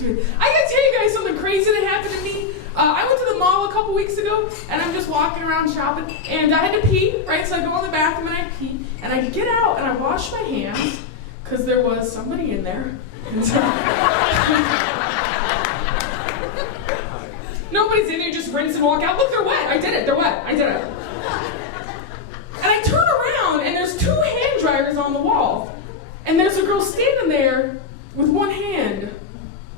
Dude, I gotta tell you guys something crazy that happened to me. I went to the mall a couple weeks ago, and I'm just walking around shopping, and I had to pee, right? So I go in the bathroom and I pee, and I get out and I wash my hands, because there was somebody in there. And so nobody's in there, just rinse and walk out. Look, they're wet. I did it. They're wet. I did it. And I turn around, and there's 2 hand dryers on the wall. And there's a girl standing there with one hand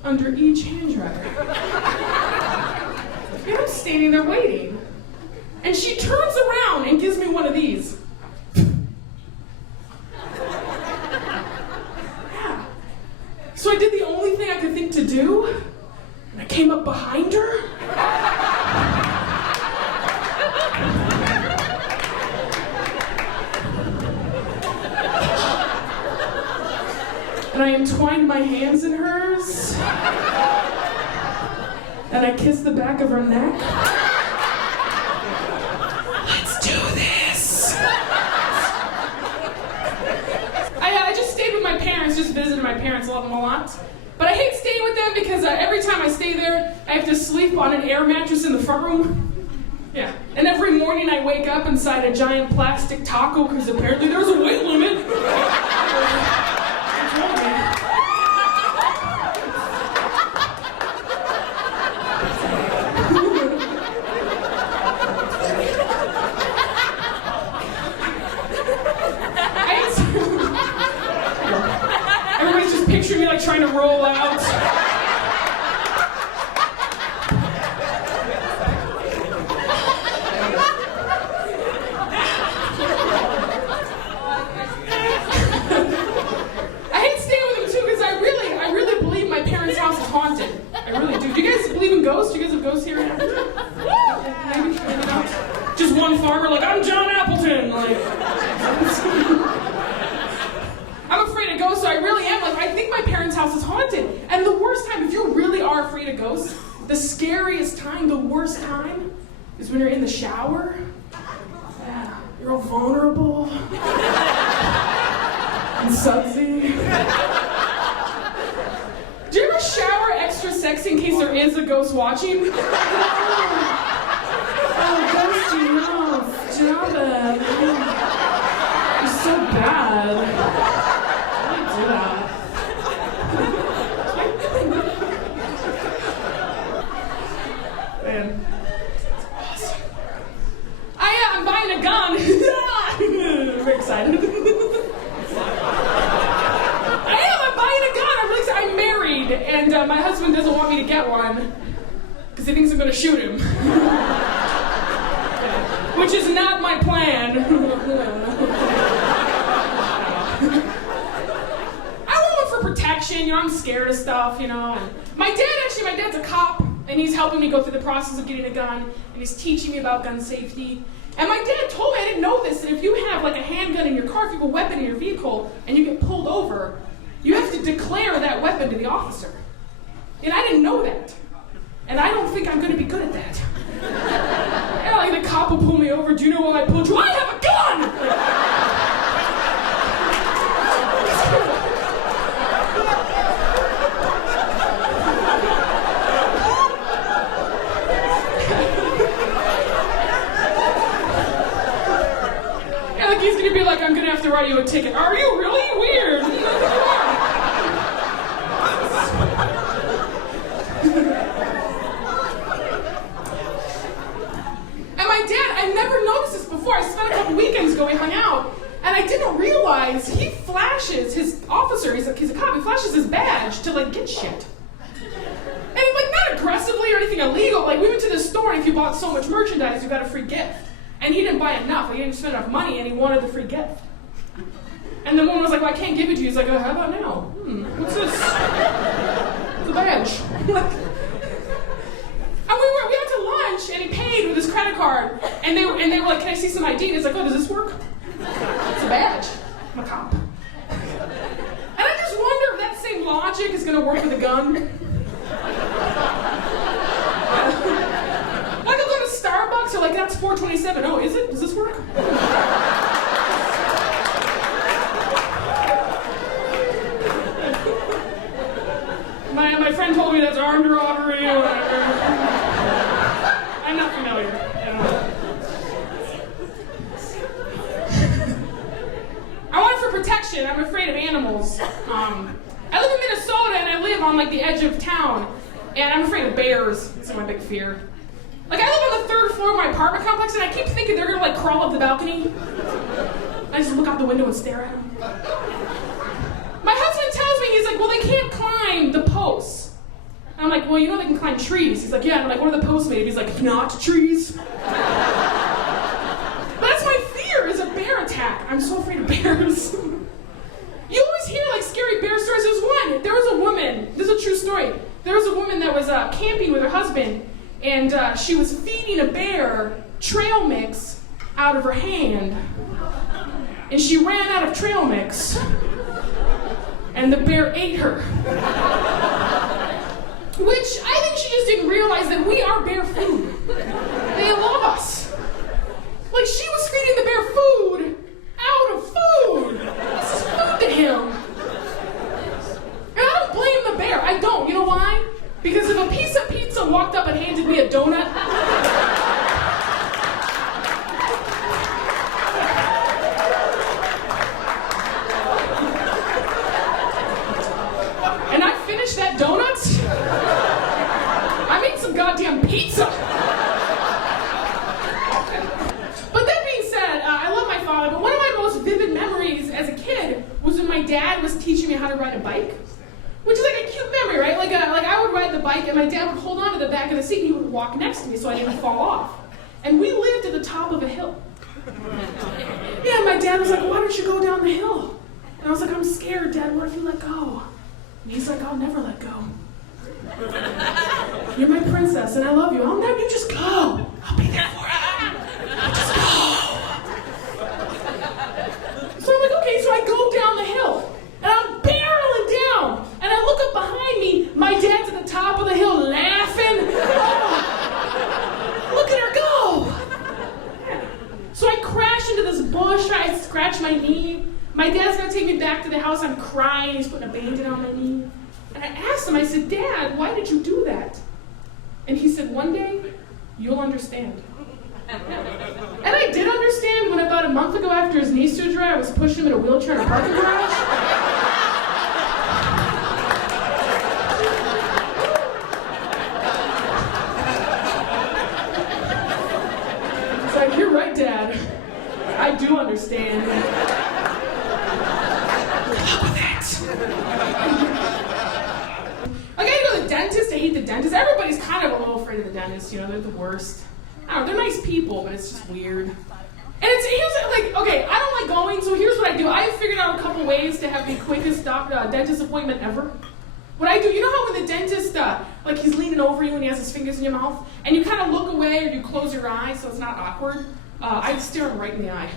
under each hand dryer. And I'm standing there waiting. And she turns around and gives me one of these. Yeah. So I did the only thing I could think to do, and I came up behind her. And I entwined my hands in hers. And I kissed the back of her neck. Let's do this. I just stayed with my parents, just visited my parents, love them a lot. But I hate staying with them because every time I stay there, I have to sleep on an air mattress in the front room. Yeah. And every morning I wake up inside a giant plastic taco because apparently there's a weight limit. Everybody's just picturing me like trying to roll out. Ghosts? Do you guys have ghosts here? Maybe not. Just one farmer like, I'm John Appleton. Like, I'm afraid of ghosts, so I really am. Like, I think my parents' house is haunted. And the worst time, if you really are afraid of ghosts, the scariest time, the worst time, is when you're in the shower. Yeah, you're all vulnerable and sudsy. Do you ever shower extra sexy in case there is a ghost watching? Oh, ghosty, no, stop it. You're so bad. Why do you do that? Man, that's awesome. I'm buying a gun. I'm very excited. And my husband doesn't want me to get one because he thinks I'm going to shoot him. Which is not my plan. I want one for protection, I'm scared of stuff, And my dad's a cop, and he's helping me go through the process of getting a gun, and he's teaching me about gun safety. And my dad told me, I didn't know this, that if you have like a handgun in your car, if you have a weapon in your vehicle, and you get pulled over, you have to declare that weapon to the officer. And I didn't know that. And I don't think I'm going to be good at that. And like the cop will pull me over. Do you know why I pulled you? I have a gun! And like he's going to be like, I'm going to have to write you a ticket. Are you really? Weird. I spent a couple weekends ago, we hung out, and I didn't realize he flashes his officer, he's a cop, he flashes his badge to like get shit. And like not aggressively or anything illegal, like we went to the store and if you bought so much merchandise, you got a free gift. And he didn't buy enough, he didn't spend enough money, and he wanted the free gift. And the woman was like, well, I can't give it to you. He's like, oh, how about now? What's this? It's a badge. And we went to lunch, and he paid with his credit card, and they were like, can I see some ID? And he's like, oh, does this work? It's a badge. I'm a cop. And I just wonder if that same logic is going to work with a gun. Like I'll go to Starbucks, or like, that's $4.27. Oh, is it? Does this work? My friend told me that's armed robbery or whatever. I'm not familiar. I want it for protection. I'm afraid of animals. I live in Minnesota and I live on like the edge of town, and I'm afraid of bears. That's my big fear. Like I live on the 3rd floor of my apartment complex, and I keep thinking they're gonna like crawl up the balcony. I just look out the window and stare at them. My husband tells me, he's like, well, they can't climb the posts. And I'm like, well, you know they can climb trees. He's like, yeah. And I'm like, what are the posts made of? He's like, not trees. That's my fear, is a bear attack. I'm so afraid of bears. You always hear like scary bear stories. There was a woman, this is a true story. There was a woman that was camping with her husband, and she was feeding a bear trail mix out of her hand. And she ran out of trail mix, and the bear ate her. Which I think she just didn't realize that we are bear food. They love us. Like she was feeding the bear food out of food. This is food to him. And I don't blame the bear. I don't. You know why? Because if a piece of pizza walked up and handed me a donut, and I finished that donut, I made some goddamn pizza. But that being said, I love my father, but one of my most vivid memories as a kid was when my dad was teaching me how to ride a bike. Which is like a cute memory, right? Like I would ride the bike and my dad would hold on to the back of the seat and he would walk next to me so I didn't fall off. And we lived at the top of a hill. Yeah, and my dad was like, why don't you go down the hill? And I was like, I'm scared, Dad, what if you let go? And he's like, I'll never let go. You're my princess and I love you. I'll never, you just go. I'll be there for you. Just go. So I'm like, okay, so I go down the hill. And I'm barreling down. And I look up behind me, my dad's at the top of the hill laughing. Oh, look at her go. So I crash into this bush, I scratch my knee. My dad's gonna take me back to the house, I'm crying, he's putting a Band-Aid on my knee. And I asked him, I said, Dad, why did you do that? And he said, one day, you'll understand. And I did understand when about a month ago after his knee surgery, I was pushing him in a wheelchair in a parking garage. It's like, you're right, Dad. I do understand. Good luck with that. Like, I go to the dentist, I hate the dentist. Everybody's kind of a little afraid of the dentist, you know, they're the worst. I don't know, they're nice people, but it's just weird. And here's like, okay, I don't like going, so here's what I do. I have figured out a couple ways to have the quickest dentist appointment ever. What I do, you know how when the dentist, like he's leaning over you and he has his fingers in your mouth, and you kind of look away or you close your eyes so it's not awkward? I stare him right in the eye.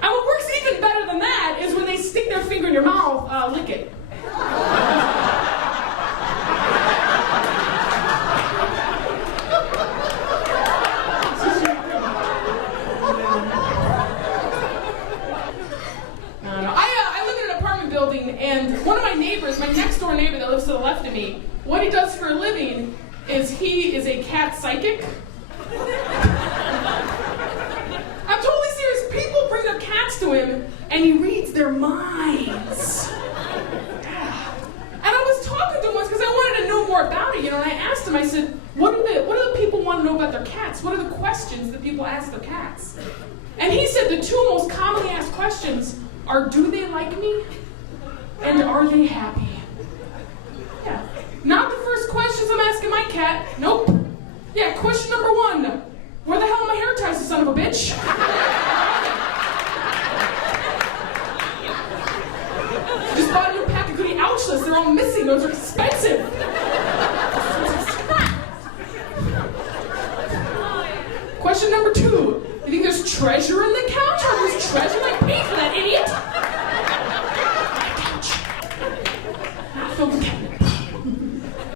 And what works even better than that is when they stick their finger in your mouth, lick it. And one of my neighbors, my next door neighbor that lives to the left of me, what he does for a living is he is a cat psychic. I'm totally serious. People bring their cats to him and he reads their minds. And I was talking to him once because I wanted to know more about it, you know, and I asked him, I said, what do the people want to know about their cats? What are the questions that people ask their cats? And he said the two most commonly asked questions are, do they like me? And are they happy? Yeah. Not the first questions I'm asking my cat. Nope. Yeah, question number one. Where the hell are my hair ties, you son of a bitch? Just bought a new pack of Goody Ouchless. They're all missing. Those are expensive. Question number two. You think there's treasure in the couch? Or there's treasure? Like, pay for that, idiot.